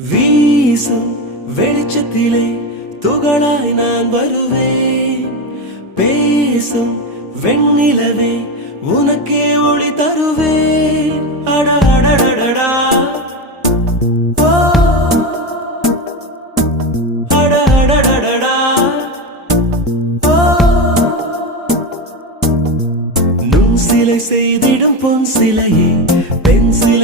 வீசும் வெளிச்சத்திலே துகளாய் நான் வருவேன். பேசும் வெண்ணிலவே உனக்கே ஒளி தருவேன். அட அடடடடா ஓ அட அடடடடா ஓ நுண் சிலை செய்திடும் பொன் சிலையே பெண் சிலை